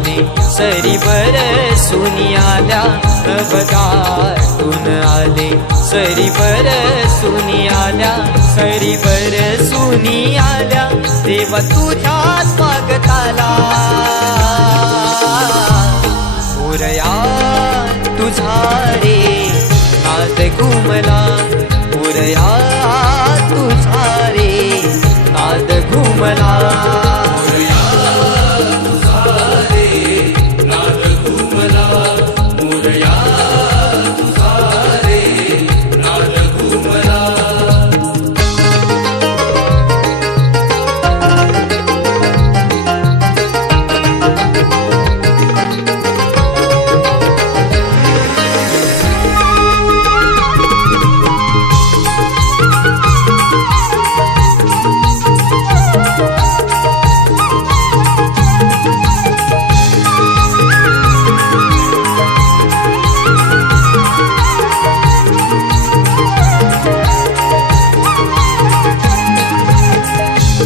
आले सरी बरसूनी आल्या नभदाटून आले सरी बरसूनी आल्या सरी बरसूनी आल्या देवा तुझ्या स्वागताला मोरया तुझा रे नाद घुमला मोरया तुझा रे नाद घुमला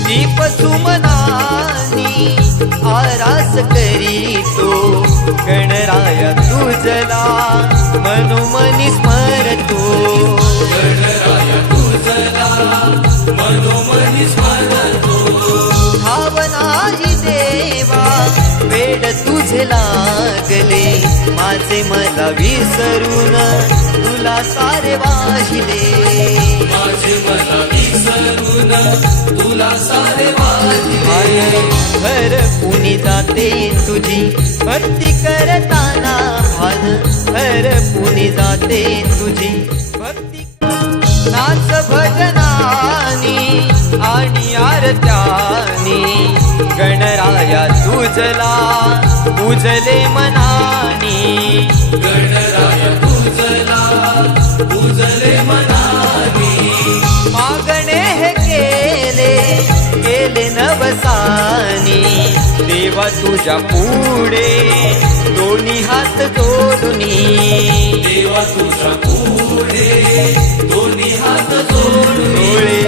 दीप सुमनानी आरास करीतो गणराया तुझला मनोमनी स्मरतो गणराया तुझला मनोमनी स्मरतो भावनाही देवा वेड तुझे लागले माझे मला विसरून तुला सारे वाहिले माझे मला विसरून तुला सारे वाहिले भर पुनी जाते तुझी भक्ती करताना भान भर पुनी जाते तुझी भक्ती नाच भजनानी आणि आरत्यानी गणराया तुझला पूजले मनानी गणराया तुझला पूजले मनानी मागणे हे केले नवसानी देवा तुझ्या पुढे दोन्ही हात जोडुनी देवा तुझ्या पुढे दोन्ही हात जोडून डोळे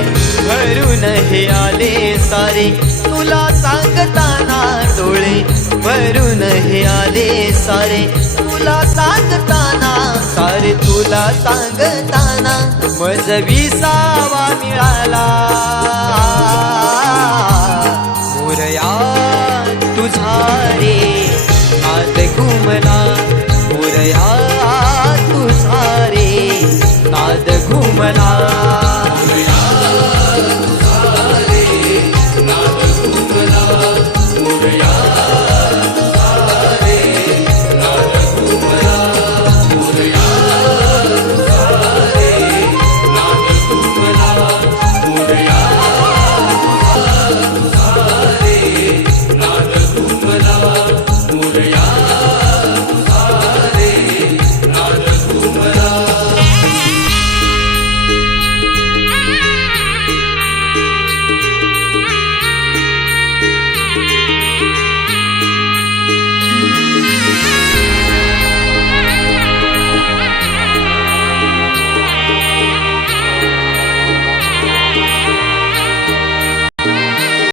भरून हे आले सारे तुला सांगताना डोळे भरून हे आले सारे तुला सांगताना सारे तुला सांगताना मज विसावा मिळाला मोरया तुझा रे नाद घुमला मोरया तुझा रे नाद घुमला मोरया